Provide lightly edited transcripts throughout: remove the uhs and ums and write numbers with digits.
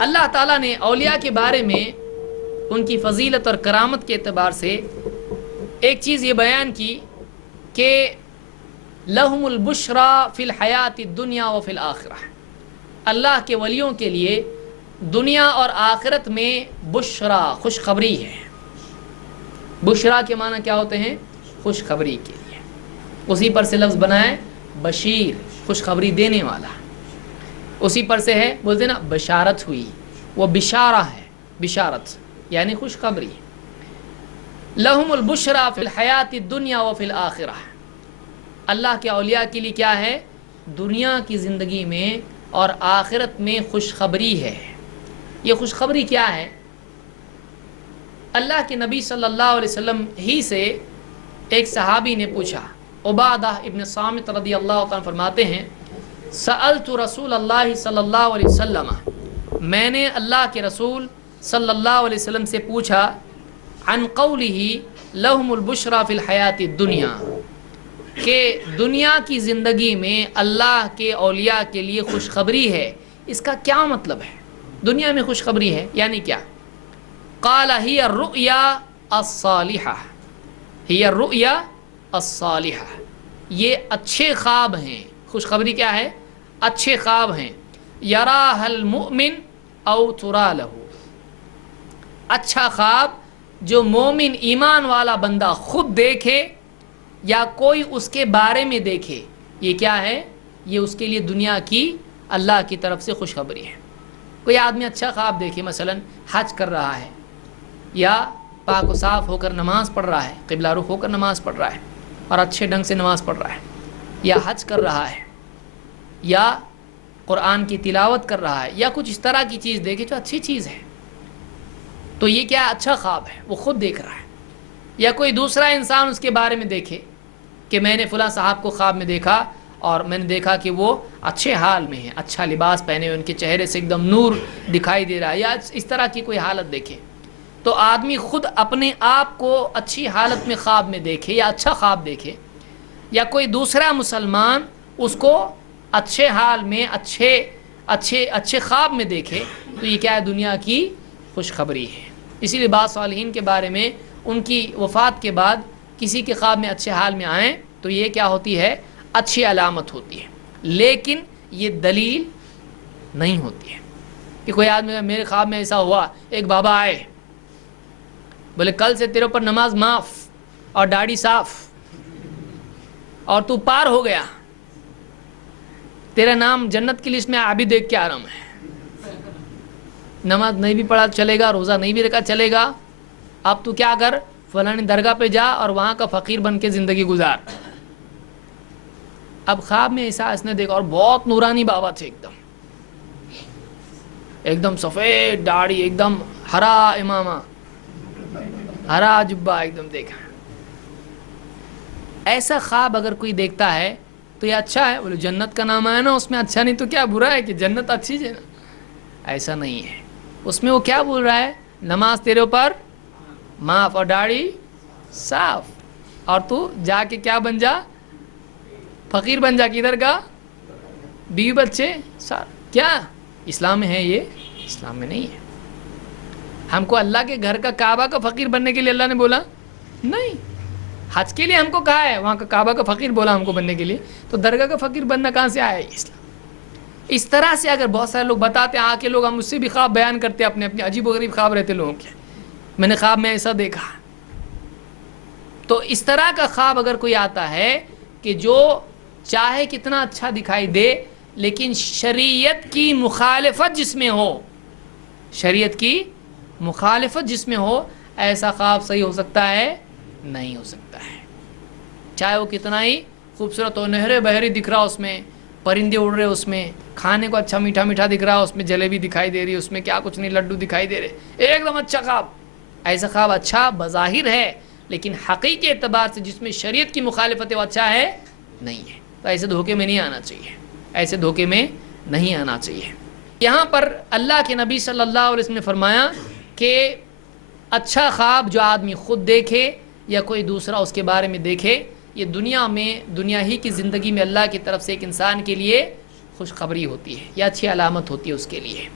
اللہ تعالیٰ نے اولیاء کے بارے میں ان کی فضیلت اور کرامت کے اعتبار سے ایک چیز یہ بیان کی کہ لہم البشرا فی الحیات الدنیا و فی الآخرہ، اللہ کے ولیوں کے لیے دنیا اور آخرت میں بشرا خوشخبری ہے۔ بشرا کے معنی کیا ہوتے ہیں؟ خوشخبری کے لیے، اسی پر سے لفظ بنائے بشیر، خوشخبری دینے والا، اسی پر سے ہے، بولتے نا بشارت ہوئی، وہ بشارہ ہے، بشارت یعنی خوشخبری۔ لہم البشرا فی الحیات الدنیا و فی الآخرہ، اللہ کے اولیاء کے لیے کیا ہے؟ دنیا کی زندگی میں اور آخرت میں خوشخبری ہے۔ یہ خوشخبری کیا ہے؟ اللہ کے نبی صلی اللہ علیہ وسلم ہی سے ایک صحابی نے پوچھا، عبادہ ابن صامت رضی اللہ عنہ فرماتے ہیں سألت رسول اللہ صلی اللہ علیہ وسلم، میں نے اللہ کے رسول صلی اللہ علیہ وسلم سے پوچھا عن قولہ لہم البشرا فی الحیات الدنیا، کہ دنیا کی زندگی میں اللہ کے اولیاء کے لیے خوشخبری ہے، اس کا کیا مطلب ہے؟ دنیا میں خوشخبری ہے یعنی کیا؟ قال ہی الرؤیا الصالحہ، ہی الرؤیا الصالحہ، یہ اچھے خواب ہیں۔ خوشخبری کیا ہے؟ اچھے خواب ہیں۔ یراہ المؤمن او ترا لہ، اچھا خواب جو مومن ایمان والا بندہ خود دیکھے یا کوئی اس کے بارے میں دیکھے، یہ کیا ہے؟ یہ اس کے لیے دنیا کی اللہ کی طرف سے خوشخبری ہے۔ کوئی آدمی اچھا خواب دیکھے، مثلا حج کر رہا ہے یا پاک و صاف ہو کر نماز پڑھ رہا ہے، قبلہ رخ ہو کر نماز پڑھ رہا ہے اور اچھے ڈھنگ سے نماز پڑھ رہا ہے، یا حج کر رہا ہے یا قرآن کی تلاوت کر رہا ہے یا کچھ اس طرح کی چیز دیکھے جو اچھی چیز ہے، تو یہ کیا اچھا خواب ہے، وہ خود دیکھ رہا ہے۔ یا کوئی دوسرا انسان اس کے بارے میں دیکھے کہ میں نے فلاں صاحب کو خواب میں دیکھا اور میں نے دیکھا کہ وہ اچھے حال میں ہیں، اچھا لباس پہنے ہوئے، ان کے چہرے سے ایک دم نور دکھائی دے رہا ہے، یا اس طرح کی کوئی حالت دیکھے، تو آدمی خود اپنے آپ کو اچھی حالت میں خواب میں دیکھے یا اچھا خواب دیکھے، یا کوئی دوسرا مسلمان اس کو اچھے حال میں اچھے خواب میں دیکھے، تو یہ کیا ہے؟ دنیا کی خوشخبری ہے۔ اسی لیے بعض صالحین کے بارے میں ان کی وفات کے بعد کسی کے خواب میں اچھے حال میں آئیں تو یہ کیا ہوتی ہے؟ اچھی علامت ہوتی ہے، لیکن یہ دلیل نہیں ہوتی ہے کہ کوئی آدمی میرے خواب میں ایسا ہوا، ایک بابا آئے بولے کل سے تیرے اوپر نماز معاف اور داڑھی صاف اور تو پار ہو گیا، تیرا نام جنت کی لسٹ میں عابد دیکھ کے آرام ہے، نماز نہیں بھی پڑھا چلے گا، روزہ نہیں بھی رکھا چلے گا، اب تو کیا کر، فلانی درگاہ پہ جا اور وہاں کا فقیر بن کے زندگی گزار۔ اب خواب میں ایسا اس نے دیکھا، اور بہت نورانی بابا تھے، ایک دم سفید داڑھی، ایک دم ہرا امامہ، ہرا جبہ، ایک دم دیکھا۔ ایسا خواب اگر کوئی دیکھتا ہے تو یہ اچھا ہے، بولے جنت کا نام آیا نا اس میں، اچھا نہیں تو کیا برا ہے کہ جنت اچھی ہے نا؟ ایسا نہیں ہے، اس میں وہ کیا بول رہا ہے؟ نماز تیرے اوپر معاف اور داڑھی صاف، اور تو جا کے کیا بن جا؟ فقیر بن جا، کدھر کا؟ بیوی بچے سار۔ کیا اسلام میں ہے یہ؟ اسلام میں نہیں ہے۔ ہم کو اللہ کے گھر کا کعبہ کا فقیر بننے کے لیے اللہ نے بولا نہیں، حج کے لیے ہم کو کہا ہے، وہاں کا کعبہ کا فقیر بولا ہم کو بننے کے لیے، تو درگاہ کا فقیر بننا کہاں سے آیا ہے؟ اسلام۔ اس طرح سے اگر بہت سارے لوگ بتاتے ہیں، آ کے لوگ ہم اس سے بھی خواب بیان کرتے ہیں، اپنے عجیب و غریب خواب رہتے لوگوں کے، میں نے خواب میں ایسا دیکھا۔ تو اس طرح کا خواب اگر کوئی آتا ہے کہ جو چاہے کتنا اچھا دکھائی دے لیکن شریعت کی مخالفت جس میں ہو، شریعت کی مخالفت جس میں ہو، ایسا خواب صحیح ہو سکتا ہے؟ نہیں ہو سکتا ہے، چاہے وہ کتنا ہی خوبصورت ہو، نہریں بہری دکھ رہا اس میں، پرندے اڑ رہے اس میں، کھانے کو اچھا میٹھا میٹھا دکھ رہا، اس میں جلیبی دکھائی دے رہی، اس میں کیا کچھ نہیں، لڈو دکھائی دے رہے، ایک دم اچھا خواب۔ ایسا خواب اچھا بظاہر ہے لیکن حقیقی اعتبار سے جس میں شریعت کی مخالفت ہے وہ اچھا ہے نہیں ہے، تو ایسے دھوکے میں نہیں آنا چاہیے، ایسے دھوکے میں نہیں آنا چاہیے۔ یہاں پر اللہ کے نبی صلی اللہ علیہ وسلم نے فرمایا کہ اچھا خواب جو آدمی خود دیکھے یا کوئی دوسرا اس کے بارے میں دیکھے، یہ دنیا میں، دنیا ہی کی زندگی میں اللہ کی طرف سے ایک انسان کے لیے خوشخبری ہوتی ہے، یہ اچھی علامت ہوتی ہے اس کے لیے۔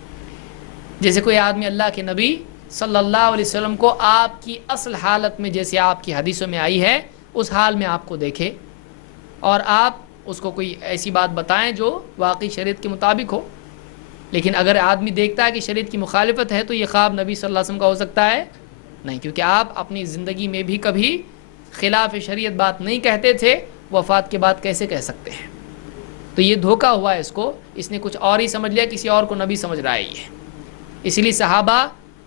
جیسے کوئی آدمی اللہ کے نبی صلی اللہ علیہ وسلم کو آپ کی اصل حالت میں جیسے آپ کی حدیثوں میں آئی ہے اس حال میں آپ کو دیکھے اور آپ اس کو کوئی ایسی بات بتائیں جو واقعی شریعت کے مطابق ہو. لیکن اگر آدمی دیکھتا ہے کہ شریعت کی مخالفت ہے تو یہ خواب نبی صلی اللہ علیہ وسلم کا ہو سکتا ہے نہیں, کیونکہ آپ اپنی زندگی میں بھی کبھی خلاف شریعت بات نہیں کہتے تھے, وفات کے بعد کیسے کہہ سکتے ہیں؟ تو یہ دھوکہ ہوا ہے اس کو, اس نے کچھ اور ہی سمجھ لیا, کسی اور کو نبی سمجھ رہا ہے یہ. اسی لیے صحابہ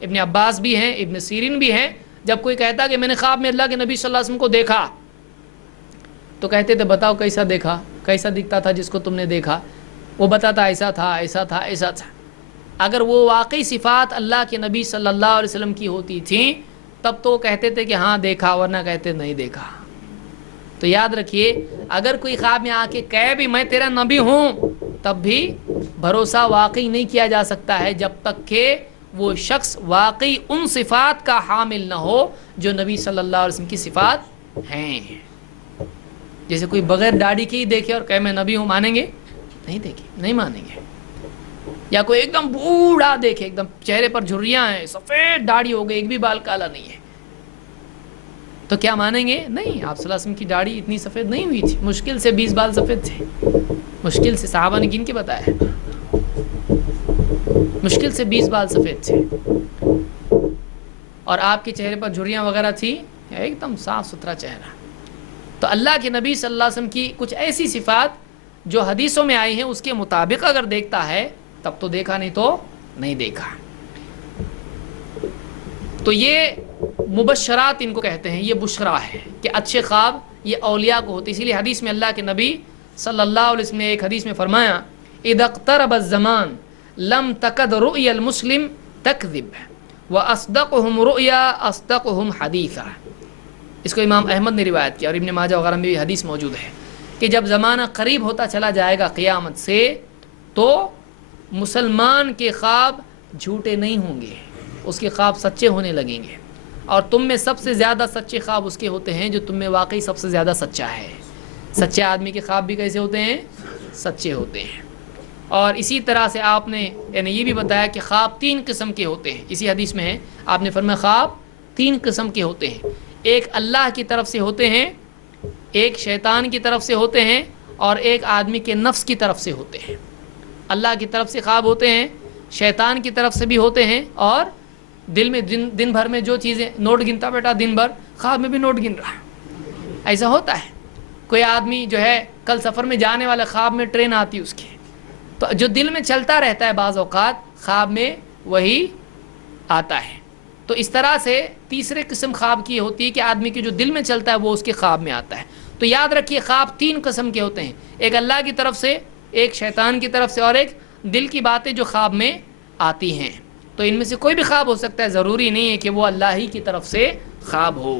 ابن عباس بھی ہیں, ابن سیرین بھی ہیں, جب کوئی کہتا کہ میں نے خواب میں اللہ کے نبی صلی اللہ علیہ وسلم کو دیکھا تو کہتے تھے بتاؤ کیسا دیکھا, کیسا دکھتا تھا جس کو تم نے دیکھا؟ وہ بتاتا ایسا تھا ایسا تھا ایسا تھا. اگر وہ واقعی صفات اللہ کے نبی صلی اللہ علیہ وسلم کی ہوتی تھیں تب تو کہتے تھے کہ ہاں دیکھا, ورنہ کہتے نہیں دیکھا. تو یاد رکھیے اگر کوئی خواب میں آ کے کہے بھی میں تیرا نبی ہوں تب بھی بھروسہ واقعی نہیں کیا جا سکتا ہے جب تک کہ وہ شخص واقعی ان صفات کا حامل نہ ہو جو نبی صلی اللہ علیہ وسلم کی صفات ہیں. جیسے کوئی بغیر داڑھی کے ہی دیکھے اور کہے میں نبی ہوں, مانیں گے؟ نہیں دیکھے, نہیں مانیں گے. یا کوئی ایک دم بوڑھا دیکھے, ایک دم چہرے پر جھریاں ہیں, سفید داڑھی ہو گئی, ایک بھی بال کالا نہیں ہے, تو کیا مانیں گے؟ نہیں. آپ صلی اللہ علیہ وسلم کی داڑھی اتنی سفید نہیں ہوئی تھی, مشکل سے 20 بال سفید تھے, مشکل سے, صحابہ نے گن کے بتایا, مشکل سے 20 بال سفید تھے. اور آپ کے چہرے پر جھریاں وغیرہ تھی, ایک دم صاف ستھرا چہرہ. تو اللہ کے نبی صلی اللہ علیہ وسلم کی کچھ ایسی صفات جو حدیثوں میں آئی ہیں اس کے مطابق اگر دیکھتا ہے تب تو دیکھا, نہیں تو نہیں دیکھا. تو یہ مبشرات ان کو کہتے ہیں, یہ بشرا ہے کہ اچھے خواب یہ اولیاء کو ہوتے. اسی لیے حدیث میں اللہ کے نبی صلی اللہ علیہ وسلم نے ایک حدیث میں فرمایا اذا اقترب الزمان لم تکد رؤیا المسلم تکذب واصدقهم رؤیا اصدقهم حدیثا. اس کو امام احمد نے روایت کیا اور ابن ماجہ وغیرہ میں بھی حدیث موجود ہے کہ جب زمانہ قریب ہوتا چلا جائے گا قیامت سے تو مسلمان کے خواب جھوٹے نہیں ہوں گے, اس کے خواب سچے ہونے لگیں گے. اور تم میں سب سے زیادہ سچے خواب اس کے ہوتے ہیں جو تم میں واقعی سب سے زیادہ سچا ہے. سچے آدمی کے خواب بھی کیسے ہوتے ہیں؟ سچے ہوتے ہیں. اور اسی طرح سے آپ نے یعنی یہ بھی بتایا کہ خواب 3 قسم کے ہوتے ہیں. اسی حدیث میں ہے, آپ نے فرمایا خواب 3 قسم کے ہوتے ہیں. ایک اللہ کی طرف سے ہوتے ہیں, ایک شیطان کی طرف سے ہوتے ہیں, اور ایک آدمی کے نفس کی طرف سے ہوتے ہیں. اللہ کی طرف سے خواب ہوتے ہیں, شیطان کی طرف سے بھی ہوتے ہیں, اور دل میں دن بھر میں جو چیزیں نوٹ گنتا بیٹا دن بھر خواب میں بھی نوٹ گن رہا, ایسا ہوتا ہے. کوئی آدمی جو ہے کل سفر میں جانے والا خواب میں ٹرین آتی اس کی, تو جو دل میں چلتا رہتا ہے بعض اوقات خواب میں وہی آتا ہے. تو اس طرح سے تیسرے قسم خواب کی ہوتی ہے کہ آدمی کے جو دل میں چلتا ہے وہ اس کے خواب میں آتا ہے. تو یاد رکھیے خواب 3 قسم کے ہوتے ہیں, ایک اللہ کی طرف سے, ایک شیطان کی طرف سے, اور ایک دل کی باتیں جو خواب میں آتی ہیں. تو ان میں سے کوئی بھی خواب ہو سکتا ہے, ضروری نہیں ہے کہ وہ اللہ ہی کی طرف سے خواب ہو.